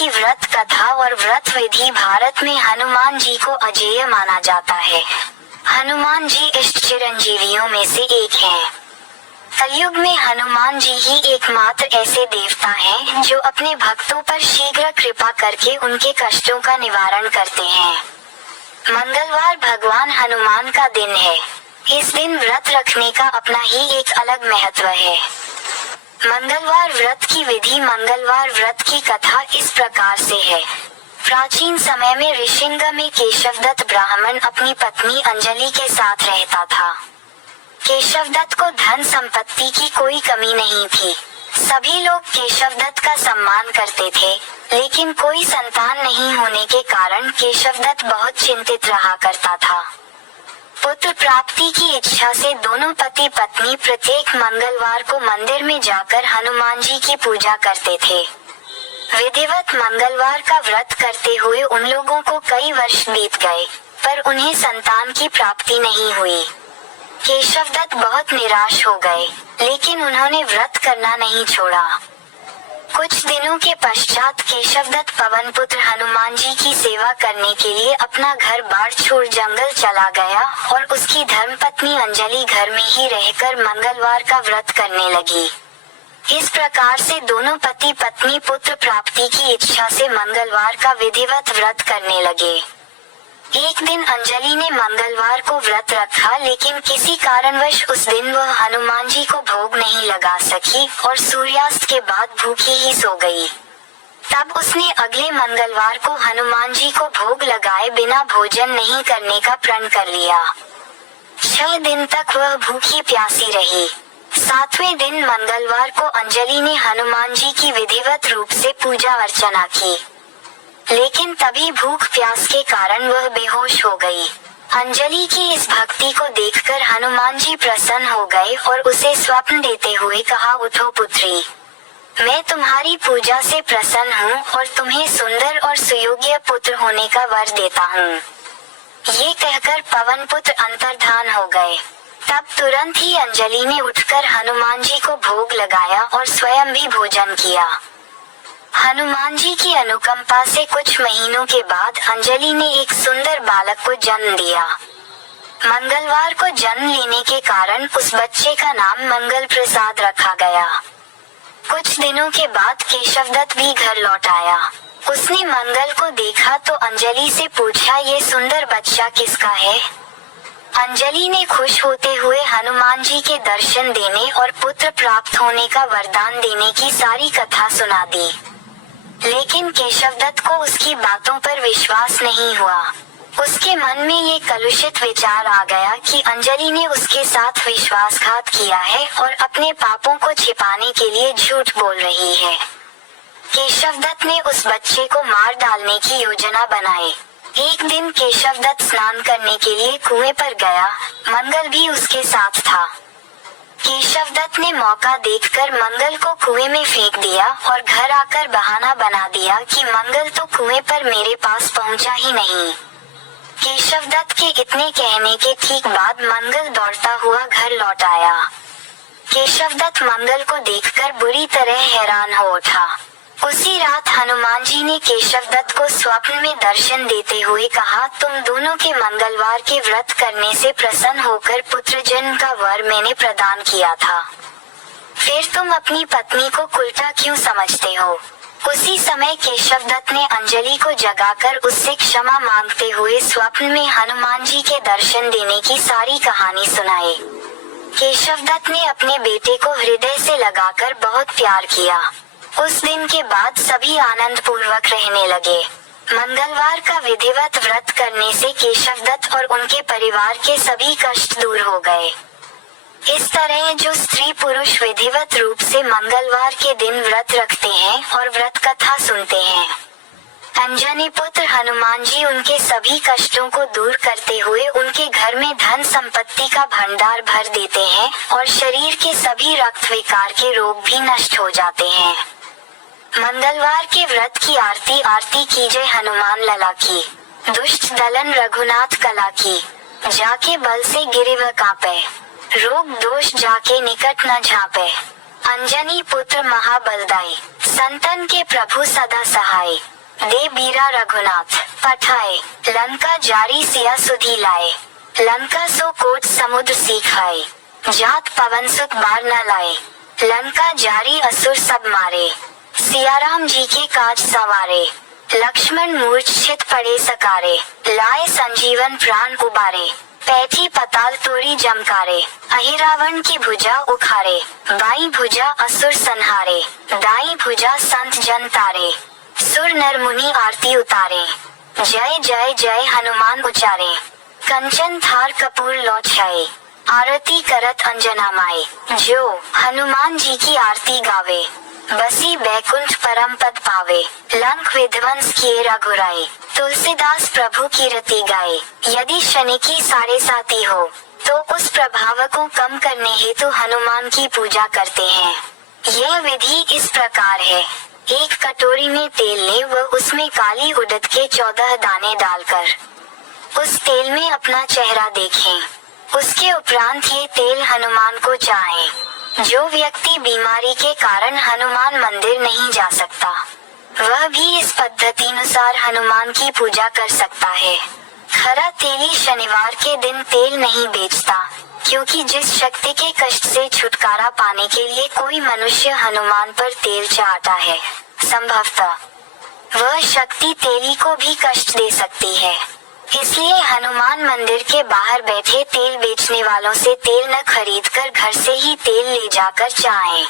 की व्रत कथा और व्रत विधि। भारत में हनुमान जी को अजेय माना जाता है। हनुमान जी इष्ट चिरंजीवियों में से एक हैं। कलयुग में हनुमान जी ही एकमात्र ऐसे देवता हैं जो अपने भक्तों पर शीघ्र कृपा करके उनके कष्टों का निवारण करते हैं। मंगलवार भगवान हनुमान का दिन है। इस दिन व्रत रखने का अपना ही एक अलग महत्व है। मंगलवार व्रत की विधि। मंगलवार व्रत की कथा इस प्रकार से है। प्राचीन समय में ऋषिंग में केशवदत्त ब्राह्मण अपनी पत्नी अंजलि के साथ रहता था। केशवदत्त को धन संपत्ति की कोई कमी नहीं थी। सभी लोग केशवदत्त का सम्मान करते थे, लेकिन कोई संतान नहीं होने के कारण केशवदत्त बहुत चिंतित रहा करता था। पुत्र प्राप्ति की इच्छा से दोनों पति पत्नी प्रत्येक मंगलवार को मंदिर में जाकर हनुमान जी की पूजा करते थे। विधिवत मंगलवार का व्रत करते हुए उन लोगों को कई वर्ष बीत गए, पर उन्हें संतान की प्राप्ति नहीं हुई। केशवदत्त बहुत निराश हो गए, लेकिन उन्होंने व्रत करना नहीं छोड़ा। कुछ दिनों के पश्चात केशवदत्त पवन पुत्र हनुमान जी की सेवा करने के लिए अपना घर बार छोड़ जंगल चला गया और उसकी धर्मपत्नी अंजलि घर में ही रहकर मंगलवार का व्रत करने लगी। इस प्रकार से दोनों पति पत्नी पुत्र प्राप्ति की इच्छा से मंगलवार का विधिवत व्रत करने लगे। एक दिन अंजलि ने मंगलवार को व्रत रखा, लेकिन किसी कारणवश उस दिन वह हनुमान जी को भोग नहीं लगा सकी और सूर्यास्त के बाद भूखी ही सो गई। तब उसने अगले मंगलवार को हनुमान जी को भोग लगाए बिना भोजन नहीं करने का प्रण कर लिया। 6 दिन तक वह भूखी प्यासी रही। 7वें दिन मंगलवार को अंजलि ने हनुमान जी की विधिवत रूप से पूजा अर्चना की, लेकिन तभी भूख प्यास के कारण वह बेहोश हो गई। अंजलि की इस भक्ति को देखकर हनुमान जी प्रसन्न हो गए और उसे स्वप्न देते हुए कहा, उठो पुत्री, मैं तुम्हारी पूजा से प्रसन्न हूँ और तुम्हें सुंदर और सुयोग्य पुत्र होने का वर देता हूँ। ये कहकर पवन पुत्र अंतर्धान हो गए। तब तुरंत ही अंजलि ने उठकर हनुमान जी को भोग लगाया और स्वयं भी भोजन किया। हनुमान जी की अनुकंपा से कुछ महीनों के बाद अंजलि ने एक सुंदर बालक को जन्म दिया। मंगलवार को जन्म लेने के कारण उस बच्चे का नाम मंगल प्रसाद रखा गया। कुछ दिनों के बाद केशवदत्त भी घर लौट आया। उसने मंगल को देखा तो अंजलि से पूछा, ये सुंदर बच्चा किसका है? अंजलि ने खुश होते हुए हनुमान जी के दर्शन देने और पुत्र प्राप्त होने का वरदान देने की सारी कथा सुना दी। लेकिन केशवदत्त को उसकी बातों पर विश्वास नहीं हुआ। उसके मन में ये कलुषित विचार आ गया कि अंजलि ने उसके साथ विश्वासघात किया है और अपने पापों को छिपाने के लिए झूठ बोल रही है। केशवदत्त ने उस बच्चे को मार डालने की योजना बनाई। एक दिन केशवदत्त स्नान करने के लिए कुएं पर गया। मंगल भी उसके साथ था। केशवदत्त ने मौका देखकर मंगल को कुएं में फेंक दिया और घर आकर बहाना बना दिया कि मंगल तो कुएं पर मेरे पास पहुंचा ही नहीं। केशवदत्त के इतने कहने के ठीक बाद मंगल दौड़ता हुआ घर लौट आया। केशवदत्त मंगल को देखकर बुरी तरह हैरान हो उठा। उसी रात हनुमान जी ने केशवदत्त को स्वप्न में दर्शन देते हुए कहा, तुम दोनों के मंगलवार के व्रत करने से प्रसन्न होकर पुत्र जन्म का वर मैंने प्रदान किया था। फिर तुम अपनी पत्नी को उल्टा क्यों समझते हो? उसी समय केशवदत्त ने अंजलि को जगाकर उससे क्षमा मांगते हुए स्वप्न में हनुमान जी के दर्शन देने की सारी कहानी सुनाई। केशवदत्त ने अपने बेटे को हृदय से लगाकर बहुत प्यार किया। उस दिन के बाद सभी आनंद पूर्वक रहने लगे। मंगलवार का विधिवत व्रत करने से केशवदत्त और उनके परिवार के सभी कष्ट दूर हो गए। इस तरह जो स्त्री पुरुष विधिवत रूप से मंगलवार के दिन व्रत रखते हैं और व्रत कथा सुनते हैं, अंजनी पुत्र हनुमान जी उनके सभी कष्टों को दूर करते हुए उनके घर में धन संपत्ति का भंडार भर देते हैं और शरीर के सभी रक्त विकार के रोग भी नष्ट हो जाते हैं। मंगलवार के व्रत की आरती कीजय हनुमान लला की। दुष्ट दलन रघुनाथ कला की। जाके बल से गिरे व कांपे। रोग दोष जाके निकट न झापे। अंजनी पुत्र महाबलदाई, संतन के प्रभु सदा सहाय, दे बीरा रघुनाथ, पठाए, लंका जारी सिया सुधी लाए, लंका सो कोट समुद्र सीखाए, जात पवन सुत बार न लाए, लंका जारी असुर सब मारे, सियाराम जी के काज सवारे, लक्ष्मण मूर्छित पड़े सकारे, लाए संजीवन प्राण उबारे, पैठी पताल तोड़ी जमकारे, अहिरावण की भुजा उखारे, बाई भुजा असुर संहारे, दाई भुजा संत जन तारे, सुर नर मुनि आरती उतारे, जय जय जय हनुमान उचारे, कंचन थार कपूर लौ छाए, आरती करत अंजना माए, जो हनुमान जी की आरती गावे, बसी बैकुंठ परम पद पावे, लंक विध्वंस किए रघुराई, तुलसीदास प्रभु की रति गाए, यदि शनि की साढ़े साती हो, तो उस प्रभाव को कम करने हेतु हनुमान की पूजा करते हैं। यह विधि इस प्रकार है, एक कटोरी में तेल लें व उसमें काली उड़द के 14 दाने डालकर उस तेल में अपना चेहरा देखें। उसके उपरांत ये तेल हनुमान को चाहें। जो व्यक्ति बीमारी के कारण हनुमान मंदिर नहीं जा सकता, वह भी इस पद्धति अनुसार हनुमान की पूजा कर सकता है। खरा तेली शनिवार के दिन तेल नहीं बेचता, क्योंकि जिस शक्ति के कष्ट से छुटकारा पाने के लिए कोई मनुष्य हनुमान पर तेल चाहता है, संभवतः वह शक्ति तेली को भी कष्ट दे सकती है। इसलिए हनुमान मंदिर के बाहर बैठे तेल बेचने वालों से तेल न खरीदकर घर से ही तेल ले जाकर चाहें।